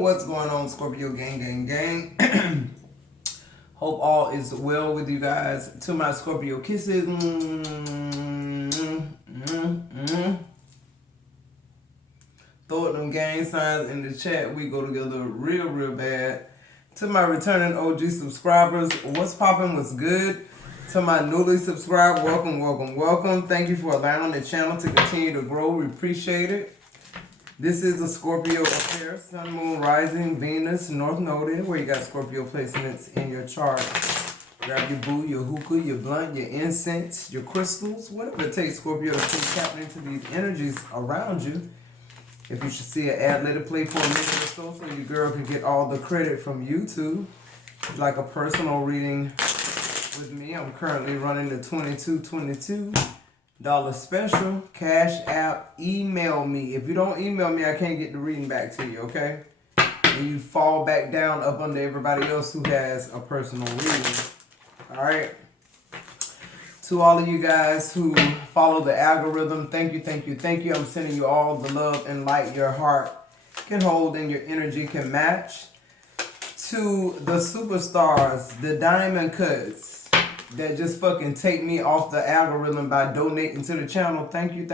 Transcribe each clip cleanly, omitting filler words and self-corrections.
What's going on, Scorpio gang? Hope all is well with you guys. To my Scorpio kisses. Throw them gang signs in the chat. We go together real bad. To my returning OG subscribers, what's poppin', what's good? To my newly subscribed, welcome. Thank you for allowing the channel to continue to grow. We appreciate it. This is a Scorpio affair. Sun, Moon, Rising, Venus, North Node, where you got Scorpio placements in your chart. Grab your boo, your hookah, your blunt, your incense, your crystals, whatever it takes, Scorpio, to tap into these energies around you. If you should see an ad, let it play for a minute or so your girl can get all the credit from YouTube. Like a personal reading with me, I'm currently running the $22.22 special. Cash app, email me. If you don't email me, I can't get the reading back to you, okay? And you fall back down up under everybody else who has a personal reading. Alright? To all of you guys who follow the algorithm, thank you. I'm sending you all the love and light your heart can hold and your energy can match. To the superstars, the diamond cuts that just fucking take me off the algorithm by donating to the channel. Thank you.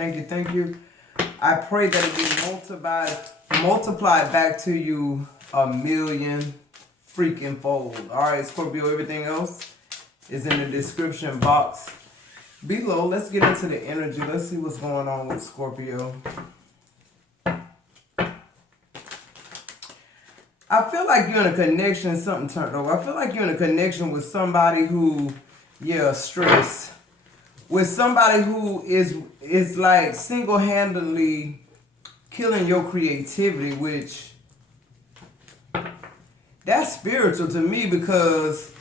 I pray that it be multiplied back to you a million freaking fold. Alright, Scorpio, everything else is in the description box below. Let's get into the energy. Let's see what's going on with Scorpio. I feel like you're in a connection, something turned over. I feel like you're in a connection with somebody who, stress. With somebody who is like single-handedly killing your creativity, which that's spiritual to me because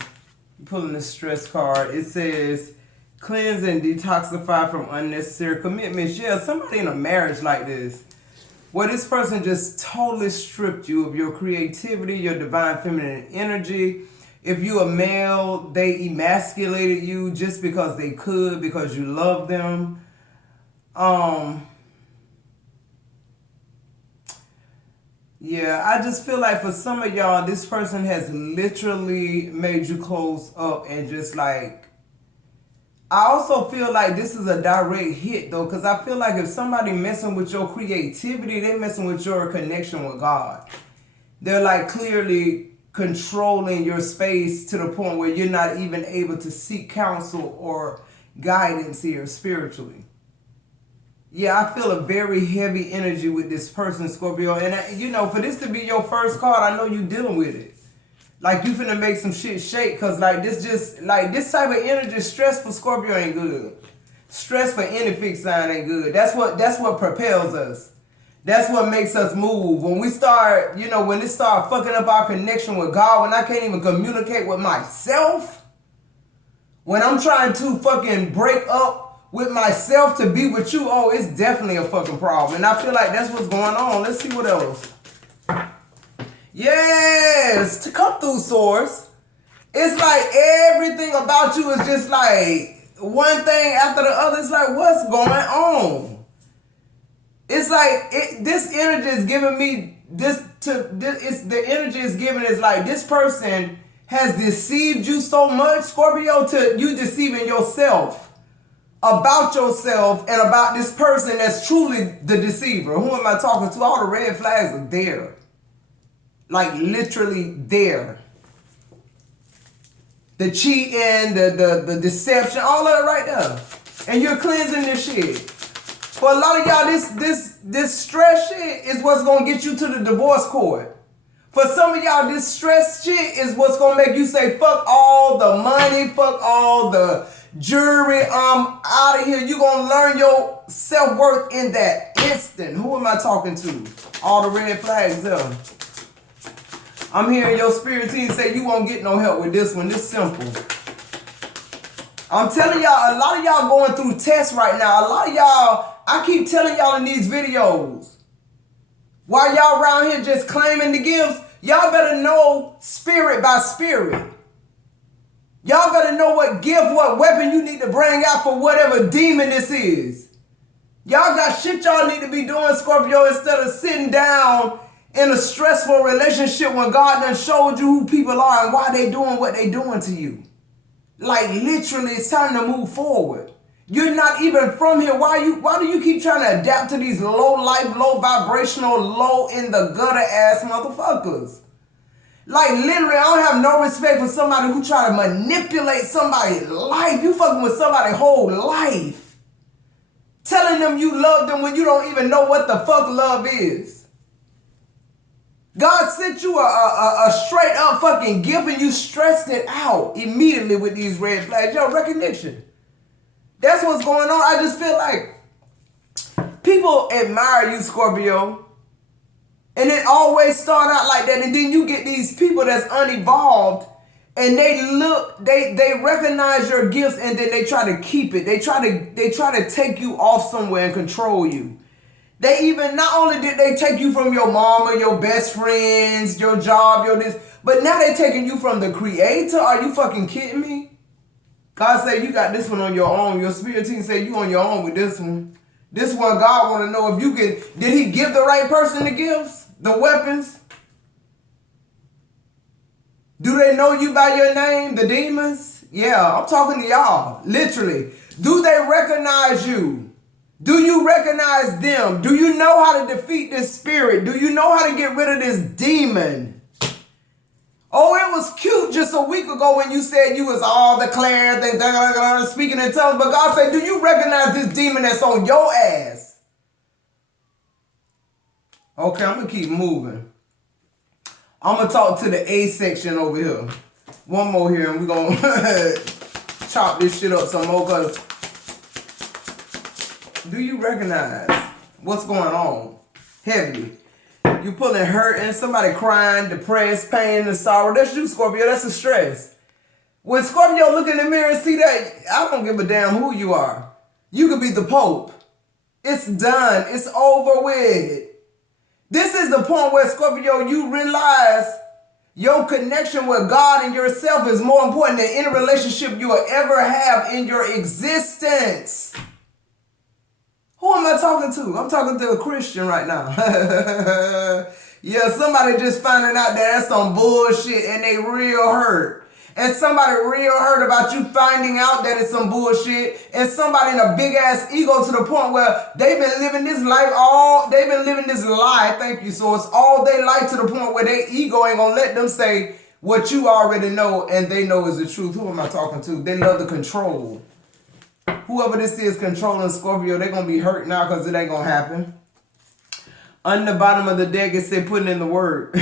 pulling the stress card, it says cleanse and detoxify from unnecessary commitments. Yeah, somebody in a marriage like this, where this person just totally stripped you of your creativity, your divine feminine energy. If you a male, they emasculated you just because they could, because you love them. Yeah, I just feel like for some of y'all, this person has literally made you close up and just like, I also feel like this is a direct hit though, because I feel like if somebody messing with your creativity, they're messing with your connection with God. They're like clearly controlling your space to the point where you're not even able to seek counsel or guidance here spiritually. Yeah, I feel a very heavy energy with this person, Scorpio. And for this to be your first card, I know you dealing with it. Like you finna make some shit shake, because like this type of energy, stress for Scorpio ain't good. Stress for any fixed sign ain't good. That's what propels us. That's what makes us move. When we start, when it start fucking up our connection with God, when I can't even communicate with myself, when I'm trying to fucking break up with myself to be with you, oh, it's definitely a fucking problem. And I feel like that's what's going on. Let's see what else. Yes, to come through, source. It's like everything about you is just like one thing after the other. It's like, what's going on? It's like this energy is giving me the energy is giving is like this person has deceived you so much, Scorpio, to you deceiving yourself about yourself and about this person that's truly the deceiver. Who am I talking to? All the red flags are there. Like literally there. The cheating, the deception, all of it right there. And you're cleansing this shit. For a lot of y'all, this stress shit is what's gonna get you to the divorce court. For some of y'all, this stress shit is what's gonna make you say, fuck all the money, fuck all the jewelry, I'm out of here. You gonna learn your self-worth in that instant. Who am I talking to? All the red flags there. I'm hearing your spirit team say you won't get no help with this one. This simple. I'm telling y'all, a lot of y'all going through tests right now. A lot of y'all, I keep telling y'all in these videos, while y'all around here just claiming the gifts, y'all better know spirit by spirit. Y'all better know what gift, what weapon you need to bring out for whatever demon this is. Y'all got shit y'all need to be doing, Scorpio, instead of sitting down in a stressful relationship when God done showed you who people are and why they doing what they doing to you. Like literally, it's time to move forward. You're not even from here. Why do you keep trying to adapt to these low life, low vibrational, low in the gutter ass motherfuckers? Like literally, I don't have no respect for somebody who try to manipulate somebody's life. You fucking with somebody's whole life. Telling them you love them when you don't even know what the fuck love is. God sent you a straight up fucking gift and you stressed it out immediately with these red flags. Yo, recognition. That's what's going on. I just feel like people admire you, Scorpio. And it always start out like that. And then you get these people that's unevolved and they recognize your gifts and then they try to keep it. They try to take you off somewhere and control you. They even, not only did they take you from your mama, your best friends, your job, your this, but now they're taking you from the creator. Are you fucking kidding me? God say you got this one on your own. Your spirit team say you on your own with this one. This one God want to know if you can, did he give the right person the gifts, the weapons? Do they know you by your name, the demons? Yeah, I'm talking to y'all, literally. Do they recognize you? Do you recognize them? Do you know how to defeat this spirit? Do you know how to get rid of this demon? Oh, it was cute just a week ago when you said you was all declared and speaking in tongues. But God said, do you recognize this demon that's on your ass? Okay, I'm going to keep moving. I'm going to talk to the A section over here. One more here and we're going to chop this shit up some more because do you recognize what's going on? Heavily. You pulling hurt and somebody crying, depressed, pain, and sorrow. That's you, Scorpio. That's a stress. When Scorpio look in the mirror and see that, I don't give a damn who you are. You could be the Pope. It's done. It's over with. This is the point where, Scorpio, you realize your connection with God and yourself is more important than any relationship you will ever have in your existence. Who am I talking to? I'm talking to a Christian right now. Yeah, somebody just finding out that that's some bullshit and they real hurt. And somebody real hurt about you finding out that it's some bullshit. And somebody in a big ass ego to the point where they've been living this life thank you, so it's all they life to the point where their ego ain't gonna let them say what you already know and they know is the truth. Who am I talking to? They love the control. Whoever this is controlling Scorpio, they're going to be hurt now because it ain't going to happen. On the bottom of the deck, it said putting in the word.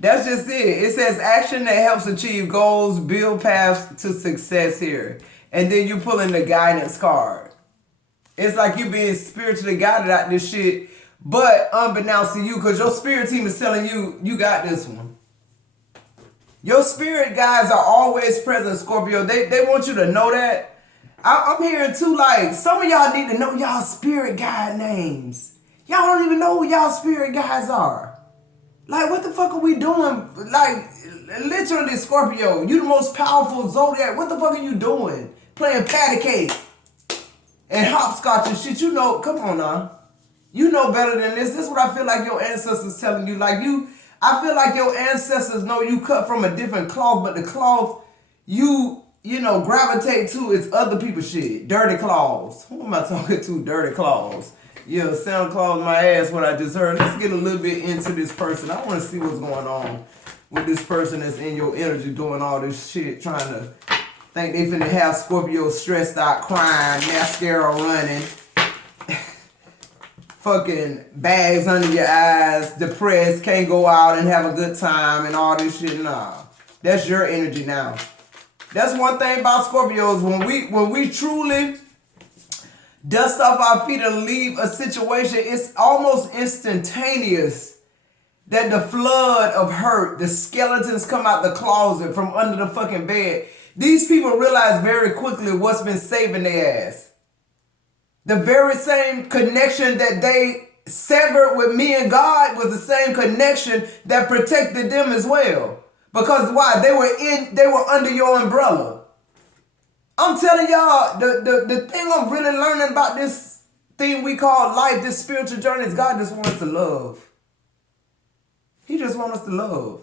That's just it. It says action that helps achieve goals, build paths to success here. And then you pull in the guidance card. It's like you being spiritually guided out this shit, but unbeknownst to you because your spirit team is telling you, you got this one. Your spirit guides are always present, Scorpio. They want you to know that. I'm hearing too, like, some of y'all need to know y'all spirit guide names. Y'all don't even know who y'all spirit guides are. Like, what the fuck are we doing? Like, literally, Scorpio, you the most powerful zodiac. What the fuck are you doing? Playing patty cake and hopscotch and shit. You know, come on now. You know better than this. This is what I feel like your ancestors telling you. Like, I feel like your ancestors know you cut from a different cloth, but the cloth you gravitate to is other people's shit. Dirty claws. Who am I talking to? Dirty claws. Yeah, Santa Claus my ass, what I just heard. Let's get a little bit into this person. I want to see what's going on with this person that's in your energy doing all this shit, trying to think they finna have Scorpio stressed out, crying, mascara running. Fucking bags under your eyes, depressed, can't go out and have a good time and all this shit. Nah, that's your energy now. That's one thing about Scorpios. When we truly dust off our feet and leave a situation, it's almost instantaneous that the flood of hurt, the skeletons come out the closet from under the fucking bed. These people realize very quickly what's been saving their ass. The very same connection that they severed with me and God was the same connection that protected them as well. Because why? They were under your umbrella. I'm telling y'all, the thing I'm really learning about this thing we call life, this spiritual journey, is God just wants us to love. He just wants us to love.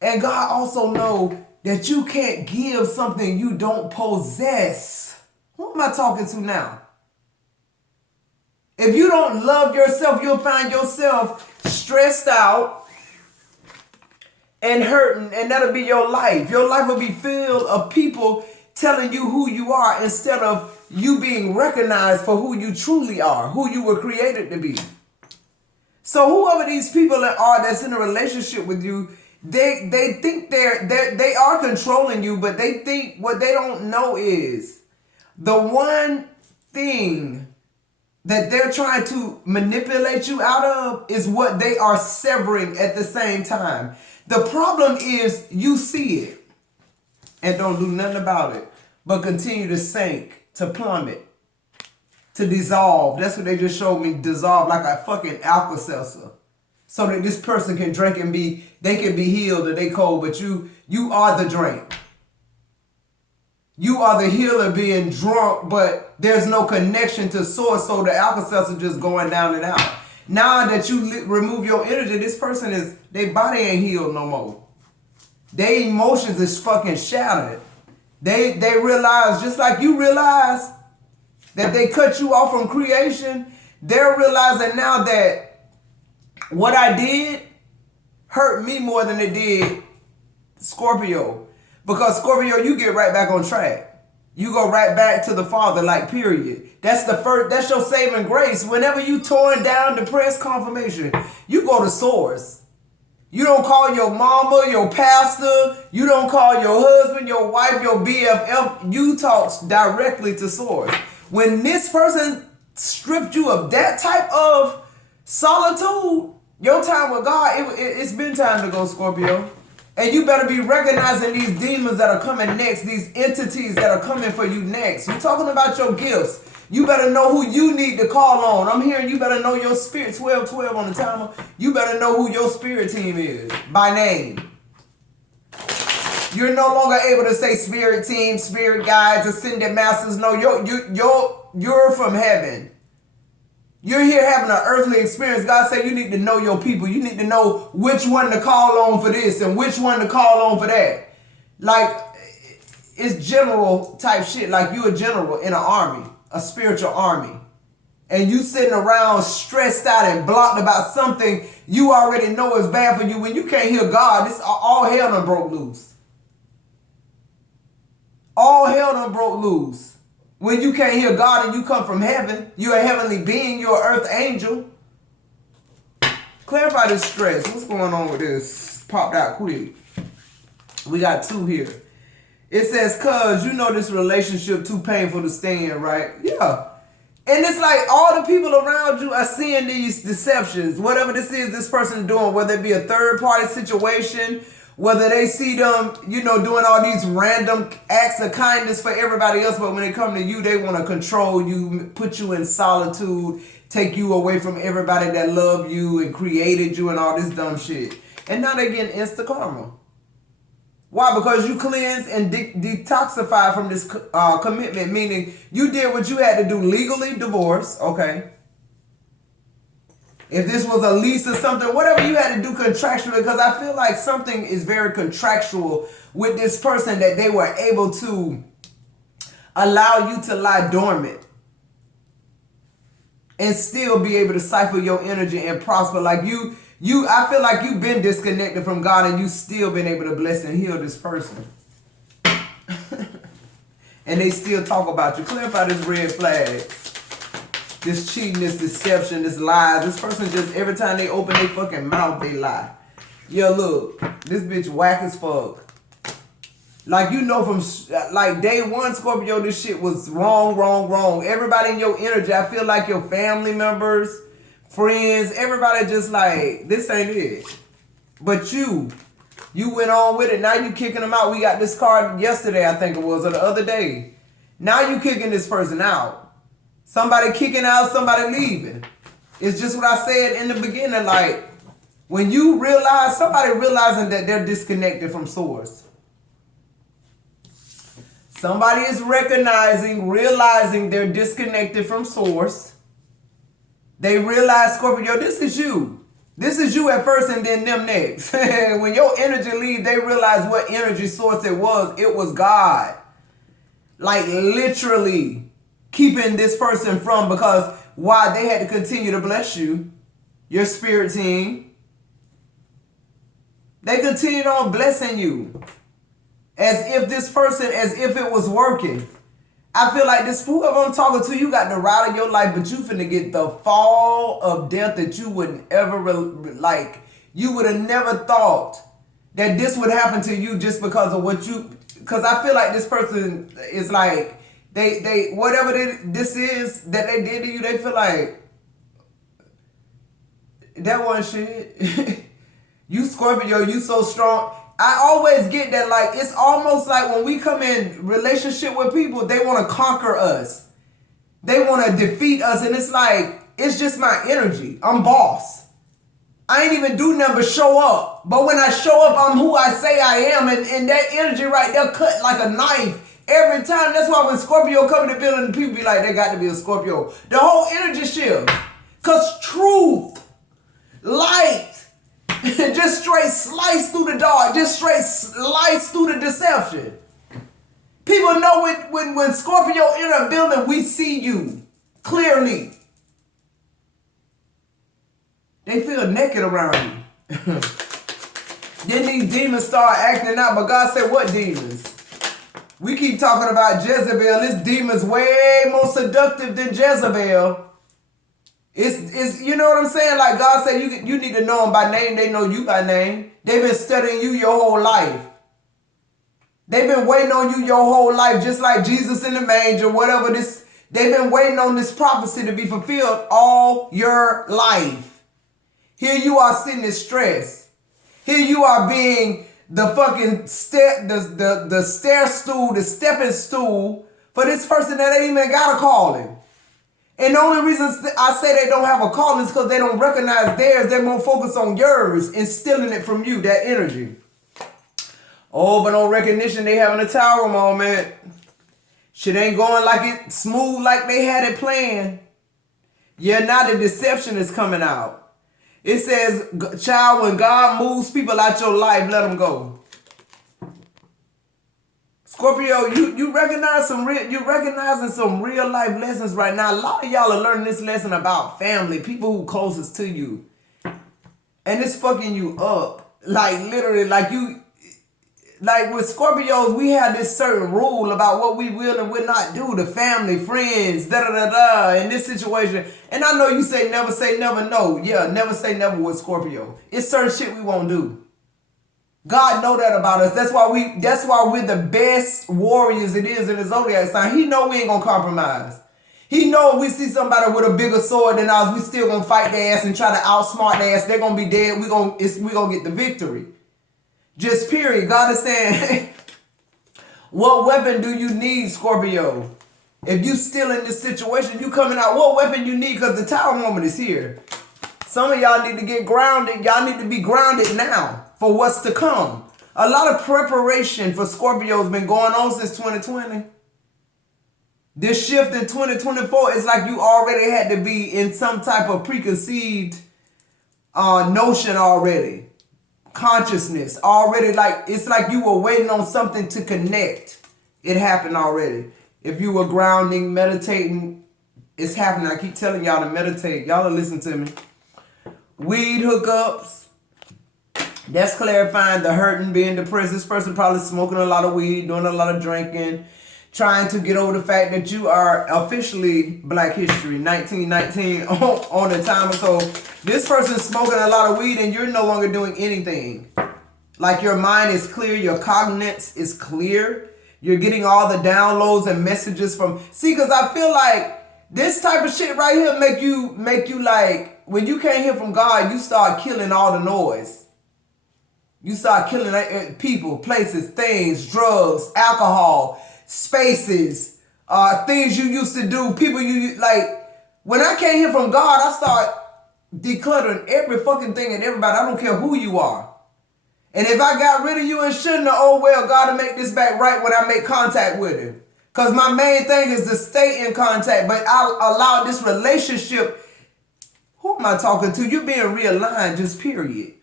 And God also knows that you can't give something you don't possess. Who am I talking to now? If you don't love yourself, you'll find yourself stressed out and hurting, and that'll be your life. Your life will be filled of people telling you who you are instead of you being recognized for who you truly are, who you were created to be. So whoever these people are that's in a relationship with you, they think they are controlling you, but they think what they don't know is the one thing that they're trying to manipulate you out of is what they are severing at the same time. The problem is you see it and don't do nothing about it, but continue to sink, to plummet, to dissolve. That's what they just showed me, dissolve like a fucking Alka-Seltzer. So that this person can drink and they can be healed or they cold, but you are the drink. You are the healer being drunk, but there's no connection to source, so the Alka-Seltzer just going down and out. Now that you remove your energy, this person their body ain't healed no more. Their emotions is fucking shattered. They realize, just like you realize that they cut you off from creation, they're realizing now that what I did hurt me more than it did Scorpio. Because Scorpio, you get right back on track. You go right back to the Father, like, period. That's your saving grace. Whenever you torn down, depressed, confirmation, you go to source. You don't call your mama, your pastor. You don't call your husband, your wife, your BFF. You talk directly to source. When this person stripped you of that type of solitude, your time with God, it's been time to go, Scorpio. And you better be recognizing these demons that are coming next, these entities that are coming for you next. You're talking about your gifts. You better know who you need to call on. I'm hearing you better know your spirit, 1212 on the timer. You better know who your spirit team is by name. You're no longer able to say spirit team, spirit guides, ascended masters. No, you're from heaven. You're here having an earthly experience. God said you need to know your people. You need to know which one to call on for this and which one to call on for that. Like, it's general type shit. Like, you a general in an army, a spiritual army. And you sitting around stressed out and blocked about something you already know is bad for you. When you can't hear God, this all hell done broke loose. All hell done broke loose. When you can't hear God and you come from heaven, you're a heavenly being, you're an earth angel. Clarify this stress. What's going on with this? Popped out quick. We got two here. It says, cuz you know this relationship too painful to stay in, right? Yeah. And it's like all the people around you are seeing these deceptions. Whatever this is, this person doing, whether it be a third party situation, whether they see them, doing all these random acts of kindness for everybody else, but when it comes to you, they want to control you, put you in solitude, take you away from everybody that loved you and created you and all this dumb shit. And now they getting insta karma. Why? Because you cleansed and detoxified from this commitment, meaning you did what you had to do legally, divorce, okay? If this was a lease or something, whatever you had to do contractually, because I feel like something is very contractual with this person that they were able to allow you to lie dormant and still be able to cycle your energy and prosper. Like I feel like you've been disconnected from God and you still been able to bless and heal this person. And they still talk about you. Clarify this red flag. This cheating, this deception, this lies. This person just, every time they open their fucking mouth, they lie. Yo, look, this bitch whack as fuck. Like, from, like, day one, Scorpio, this shit was wrong. Everybody in your energy, I feel like your family members, friends, everybody just like, this ain't it. But you went on with it. Now you kicking them out. We got this card yesterday, I think it was, or the other day. Now you kicking this person out. Somebody kicking out, somebody leaving. It's just what I said in the beginning. Like, when you realize, somebody realizing that they're disconnected from source. Somebody is realizing they're disconnected from source. They realize, Scorpio, this is you. This is you at first and then them next. When your energy leaves, they realize what energy source it was. It was God. Like literally keeping this person from, because why? They had to continue to bless you, your spirit team. They continued on blessing you. As if this person, as if it was working. I feel like this, whoever I'm talking to, you got the ride of your life, but you finna get the fall of death that you wouldn't ever, you would have never thought that this would happen to you just because of what you, because I feel like this person is like, they whatever this is that they did to you, they feel like, that wasn't shit. You Scorpio, you so strong. I always get that, like, it's almost like when we come in relationship with people, they want to conquer us. They want to defeat us. And it's like, it's just my energy. I'm boss. I ain't even do nothing but show up. But when I show up, I'm who I say I am. And that energy right there cut like a knife every time. That's why when Scorpio come in the building, people be like, they got to be a Scorpio. The whole energy shift. Because truth, light, just straight slice through the dark. Just straight slice through the deception. People know when Scorpio in a building, we see you clearly. They feel naked around you. Then these demons start acting out. But God said, what demons? We keep talking about Jezebel. This demon's way more seductive than Jezebel. It's you know what I'm saying? Like God said, you need to know them by name. They know you by name. They've been studying you your whole life. They've been waiting on you your whole life, just like Jesus in the manger, whatever this. They've been waiting on this prophecy to be fulfilled all your life. Here you are sitting in stress. Here you are being the fucking the stair stool, the stepping stool for this person that ain't even got a calling. And the only reason I say they don't have a calling is because they don't recognize theirs. They're more focused on yours and stealing it from you, that energy. Oh, but on recognition, they having a tower moment. Shit ain't going like it smooth like they had it planned. Yeah, now the deception is coming out. It says, child, when God moves people out your life, let them go. Scorpio, you recognize you're recognizing some real life lessons right now. A lot of y'all are learning this lesson about family, people who closest to you. And it's fucking you up. Like literally, like with Scorpios, we have this certain rule about what we will and will not do to family, friends, in this situation. And I know you say never, no. Yeah, never say never with Scorpio. It's certain shit we won't do. God know that about us. That's why we're the best warriors it is in the zodiac sign. He know we ain't gonna compromise. He know if we see somebody with a bigger sword than ours, we still gonna fight their ass and try to outsmart their ass. They're gonna be dead. We gonna get the victory. Just period. God is saying, what weapon do you need, Scorpio? If you still in this situation, you coming out, what weapon you need? Because the tower moment is here. Some of y'all need to get grounded. Y'all need to be grounded now for what's to come. A lot of preparation for Scorpio has been going on since 2020. This shift in 2024 is like you already had to be in some type of preconceived notion already. Consciousness already, like it's like you were waiting on something to connect. It happened already. If you were grounding, meditating, it's happening. I keep telling y'all to meditate. Y'all will listen to me. Weed hookups. That's clarifying the hurting, being depressed. This person probably smoking a lot of weed, doing a lot of drinking, trying to get over the fact that you are officially Black History 1919 on the timer. So this person's smoking a lot of weed and you're no longer doing anything. Like your mind is clear, your cognizance is clear. You're getting all the downloads and messages from. See, because I feel like this type of shit right here make you like, when you can't hear from God, you start killing all the noise. You start killing people, places, things, drugs, alcohol, spaces, things you used to do, people you like. When I can't hear from God, I start decluttering every fucking thing and everybody. I don't care who you are. And if I got rid of you and shouldn't have, oh well, God will make this back right when I make contact with him. Because my main thing is to stay in contact, but I'll allow this relationship Who am I talking to? You're being realigned, just period.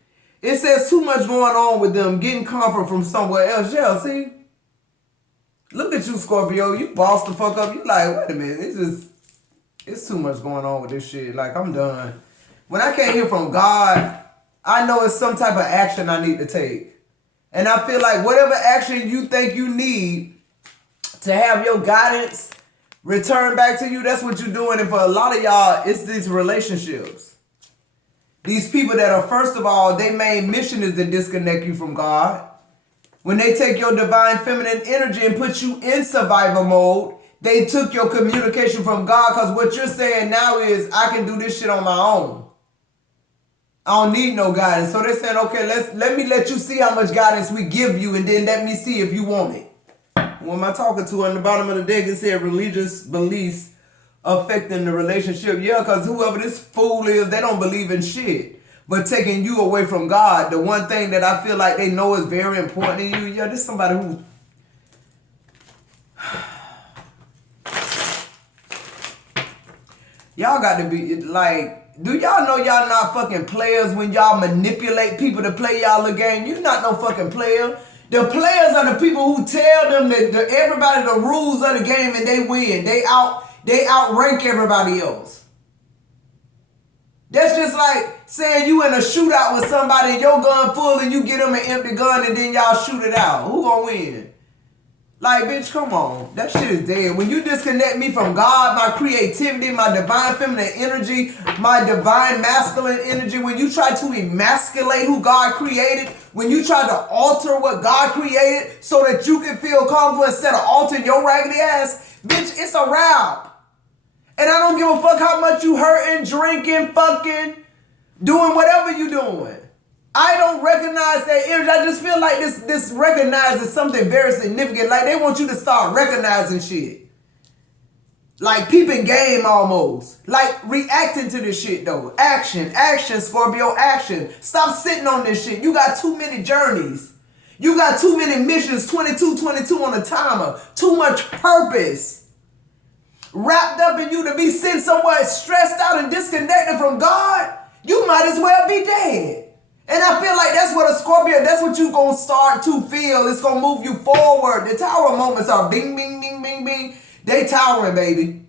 It says too much going on with them, getting comfort from somewhere else. Yeah, see? Look at you, Scorpio. You bossed the fuck up. You like, wait a minute. It's too much going on with this shit. Like, I'm done. When I can't hear from God, I know it's some type of action I need to take. And I feel like whatever action you think you need to have your guidance return back to you, that's what you're doing. And for a lot of y'all, it's these relationships. These people that are, first of all, their main mission is to disconnect you from God. When they take your divine feminine energy and put you in survival mode, they took your communication from God, because what you're saying now is, I can do this shit on my own. I don't need no guidance. So they're saying, okay, let me let you see how much guidance we give you, and then let me see if you want it. Who am I talking to? On the bottom of the deck, it said religious beliefs affecting the relationship. Yeah, because whoever this fool is, they don't believe in shit. But taking you away from God, the one thing that I feel like they know is very important to you, yeah, this is somebody who... Y'all got to be, like, do y'all know y'all not fucking players when y'all manipulate people to play y'all a game? You're not no fucking player. The players are the people who tell them that everybody the rules of the game and they win. They outrank everybody else. That's just like saying you in a shootout with somebody and your gun full and you get them an empty gun and then y'all shoot it out. Who gonna win? Like, bitch, come on. That shit is dead. When you disconnect me from God, my creativity, my divine feminine energy, my divine masculine energy, when you try to emasculate who God created, when you try to alter what God created so that you can feel comfortable instead of altering your raggedy ass, bitch, it's a wrap. And I don't give a fuck how much you hurting, drinking, fucking, doing whatever you doing. I don't recognize that energy. I just feel like this recognizes something very significant. Like they want you to start recognizing shit. Like peeping game almost. Like reacting to this shit though. Action, Scorpio, action. Stop sitting on this shit. You got too many journeys. You got too many missions, 22 on the timer. Too much purpose. Wrapped up in you to be sent somewhere stressed out and disconnected from God. You might as well be dead. And I feel like that's what a Scorpio, that's what you gonna start to feel. It's gonna move you forward. The tower moments are bing, bing, bing, bing, bing. They towering, baby.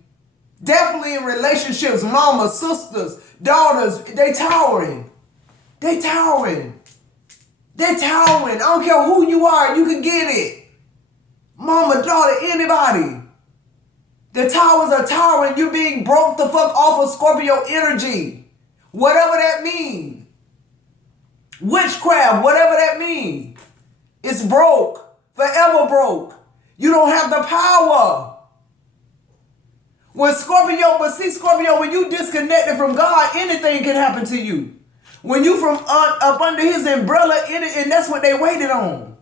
Definitely in relationships, mamas, sisters, daughters, they towering. They towering. They towering. I don't care who you are, you can get it. Mama, daughter, anybody. The towers are towering. You're being broke the fuck off of Scorpio energy. Whatever that means. Witchcraft, whatever that means. It's broke. Forever broke. You don't have the power. When Scorpio, when you disconnected from God, anything can happen to you. When you from up under his umbrella, and that's what they waited on.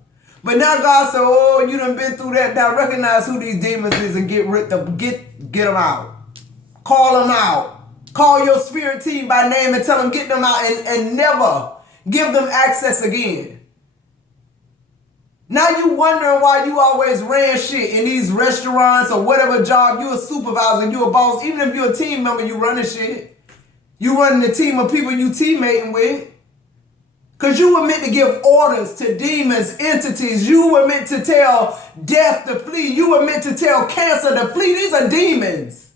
But now God said, oh, you done been through that. Now recognize who these demons is and get them out. Call them out. Call your spirit team by name and tell them get them out and never give them access again. Now you wondering why you always ran shit in these restaurants or whatever job. You a supervisor, you a boss. Even if you're a team member, you running shit. You running the team of people you teammating with. Because you were meant to give orders to demons, entities. You were meant to tell death to flee. You were meant to tell cancer to flee. These are demons.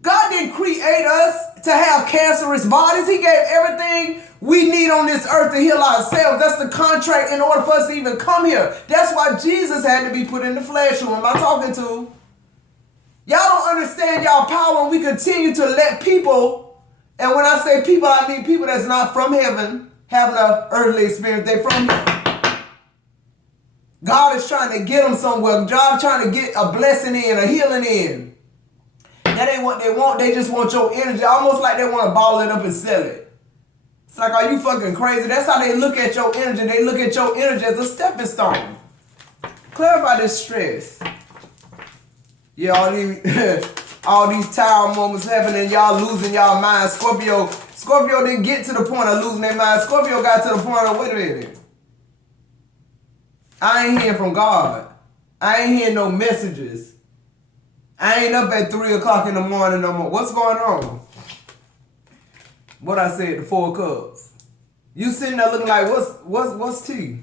God didn't create us to have cancerous bodies. He gave everything we need on this earth to heal ourselves. That's the contract in order for us to even come here. That's why Jesus had to be put in the flesh. Who am I talking to? Y'all don't understand y'all power, and we continue to let people, and when I say people, I mean people that's not from heaven, having an earthly experience. They from here. God is trying to get them somewhere. God is trying to get a blessing in, a healing in. That ain't what they want. They just want your energy. Almost like they want to ball it up and sell it. It's like, are you fucking crazy? That's how they look at your energy. They look at your energy as a stepping stone. Clarify this stress. Yeah, all these tower moments happening, y'all losing y'all mind. Scorpio didn't get to the point of losing their mind. Scorpio got to the point of, wait a minute. I ain't hearing from God. I ain't hearing no messages. I ain't up at 3 o'clock in the morning no more. What's going on? What I said, the 4 cups. You sitting there looking like, what's tea?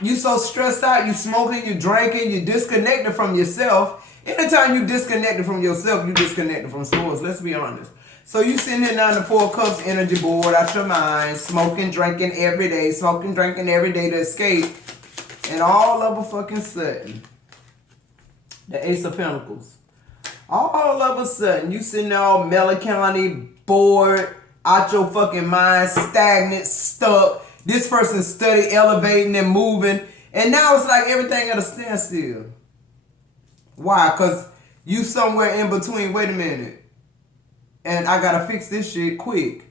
You so stressed out, you smoking, you drinking, you disconnected from yourself. Anytime you disconnected from yourself, you disconnected from source. Let's be honest. So you sitting here now in the 4 cups energy board out your mind, smoking, drinking every day to escape. And all of a fucking sudden, the Ace of Pentacles. All of a sudden, you sitting there all melancholy, bored, out your fucking mind, stagnant, stuck. This person study elevating and moving. And now it's like everything at a standstill. Why? Because you somewhere in between, wait a minute. And I got to fix this shit quick.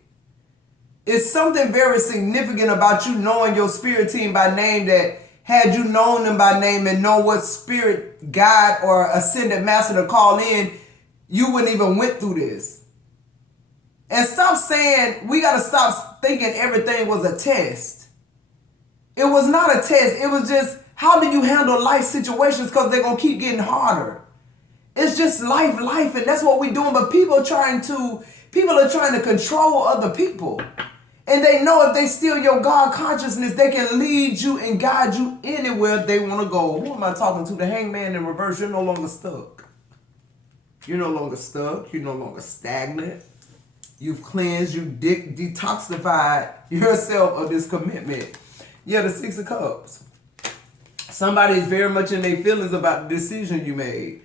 It's something very significant about you knowing your spirit team by name that had you known them by name and know what spirit guide or ascended master to call in, you wouldn't even went through this. And stop saying, we got to stop thinking everything was a test. It was not a test. It was just, how do you handle life situations? Because they're going to keep getting harder. It's just life, and that's what we're doing. But people are trying to control other people. And they know if they steal your God consciousness, they can lead you and guide you anywhere they want to go. Who am I talking to? The hangman in reverse. You're no longer stuck. You're no longer stuck. You're no longer stagnant. You've cleansed, you detoxified yourself of this commitment. Yeah, the 6 of Cups. Somebody is very much in their feelings about the decision you made.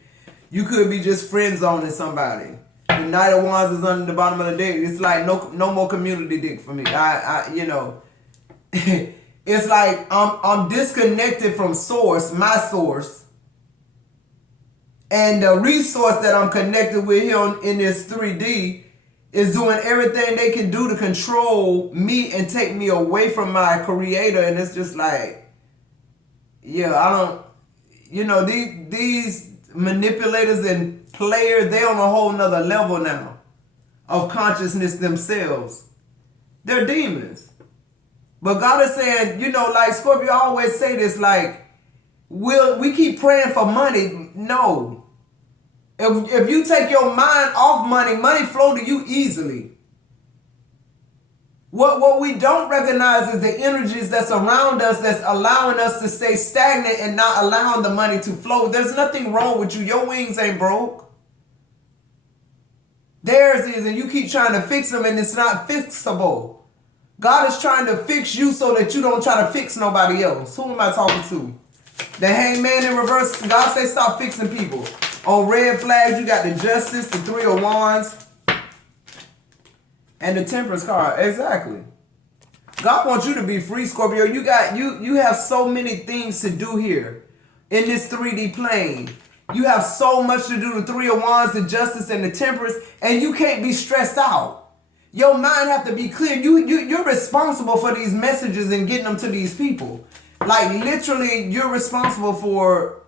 You could be just friend zoning somebody. The Knight of Wands is under the bottom of the deck. It's like no more community dick for me. It's like I'm disconnected from source, my source. And the resource that I'm connected with here in this 3D is doing everything they can do to control me and take me away from my creator. And it's just like, yeah, these manipulators and players, they on a whole nother level now of consciousness themselves. They're demons. But God is saying, like Scorpio always say this, like, we keep praying for money. No. If you take your mind off money, money flow to you easily. What we don't recognize is the energies that's around us that's allowing us to stay stagnant and not allowing the money to flow. There's nothing wrong with you. Your wings ain't broke. Theirs is, and you keep trying to fix them and it's not fixable. God is trying to fix you so that you don't try to fix nobody else. Who am I talking to? The hangman in reverse. God say stop fixing people. On red flags, you got the Justice, the 3 of Wands, and the Temperance card. Exactly. God wants you to be free, Scorpio. You have so many things to do here in this 3D plane. You have so much to do. The 3 of Wands, the Justice, and the Temperance, and you can't be stressed out. Your mind have to be clear. You're responsible for these messages and getting them to these people. Like literally, you're responsible for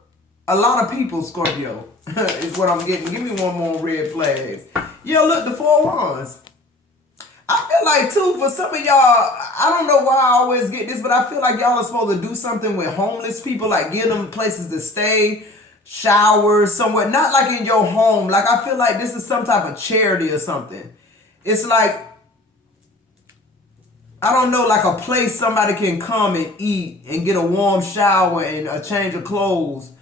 a lot of people, Scorpio. Is what I'm getting. Give me one more red flags. Yeah, look, the 4 of Wands. I feel like, too, for some of y'all, I don't know why I always get this, but I feel like y'all are supposed to do something with homeless people, like give them places to stay, showers, somewhere. Not like in your home. Like, I feel like this is some type of charity or something. It's like, I don't know, like a place somebody can come and eat and get a warm shower and a change of clothes.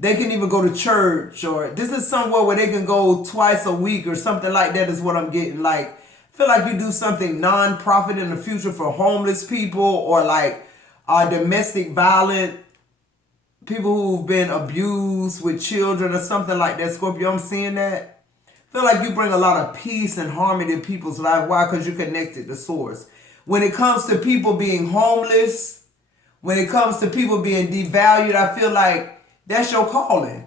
They can even go to church, or this is somewhere where they can go twice a week or something like that is what I'm getting. Like, I feel like you do something non-profit in the future for homeless people or like domestic violent people who've been abused with children or something like that. Scorpio, I'm seeing that. I feel like you bring a lot of peace and harmony to people's life. Why? Because you're connected to source. When it comes to people being homeless, when it comes to people being devalued, I feel like that's your calling.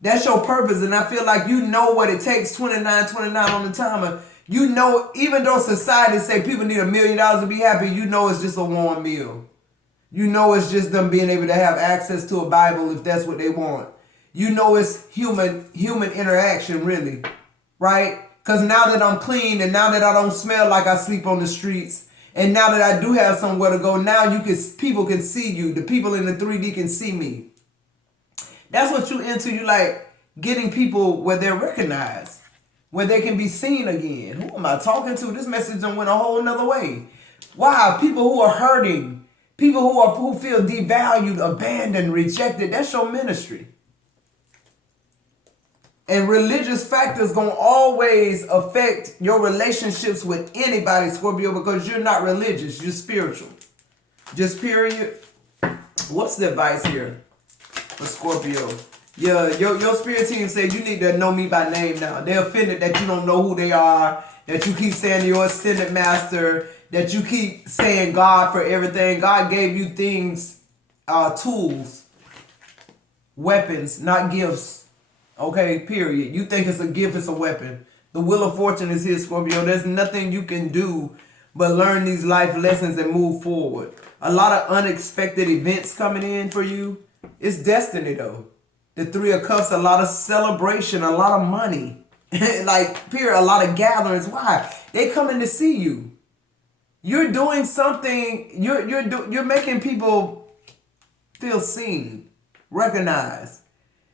That's your purpose. And I feel like you know what it takes, 29 on the timer. You know, even though society say people need $1 million to be happy, you know it's just a warm meal. You know it's just them being able to have access to a Bible if that's what they want. You know it's human interaction, really. Right? Because now that I'm clean and now that I don't smell like I sleep on the streets, and now that I do have somewhere to go, now people can see you. The people in the 3D can see me. That's what you into. You like getting people where they're recognized. where they can be seen again. Who am I talking to? This message done went a whole nother way. Wow, people who are hurting, people who feel devalued, abandoned, rejected. That's your ministry. And religious factors gonna always affect your relationships with anybody, Scorpio, because you're not religious, you're spiritual. Just period. What's the advice here for Scorpio? Yeah, your spirit team said you need to know me by name now. They're offended that you don't know who they are, that you keep saying your ascended master, that you keep saying God for everything. God gave you things, tools, weapons, not gifts. Okay, period. You think it's a gift, it's a weapon. The wheel of fortune is here, Scorpio. There's nothing you can do but learn these life lessons and move forward. A lot of unexpected events coming in for you. It's destiny, though. The Three of Cups, a lot of celebration, a lot of money. Like, period, a lot of gatherings. Why? They coming to see you. You're doing something, you're making people feel seen, recognized.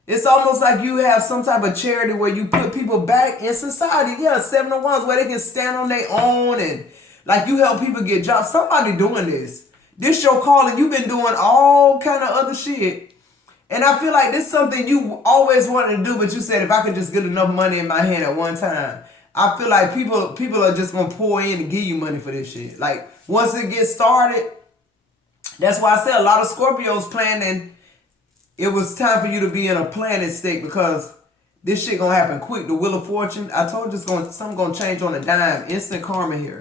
It's almost like you have some type of charity where you put people back in society. Yeah, 7 of Wands, where they can stand on their own and like you help people get jobs. Somebody doing this. This your calling. You've been doing all kind of other shit. And I feel like this is something you always wanted to do, but you said if I could just get enough money in my hand at one time. I feel like people are just gonna pour in and give you money for this shit. Like once it gets started, that's why I said a lot of Scorpios planning. It was time for you to be in a planning state because this shit gonna happen quick. The Wheel of Fortune, I told you something gonna change on a dime. Instant karma here.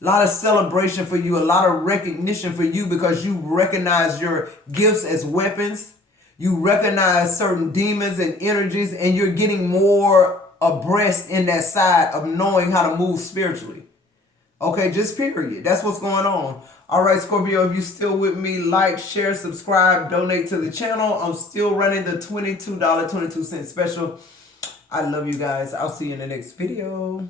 A lot of celebration for you, a lot of recognition for you because you recognize your gifts as weapons. You recognize certain demons and energies, and you're getting more abreast in that side of knowing how to move spiritually. Okay, just period. That's what's going on. All right, Scorpio, if you're still with me, like, share, subscribe, donate to the channel. I'm still running the $22.22 special. I love you guys. I'll see you in the next video.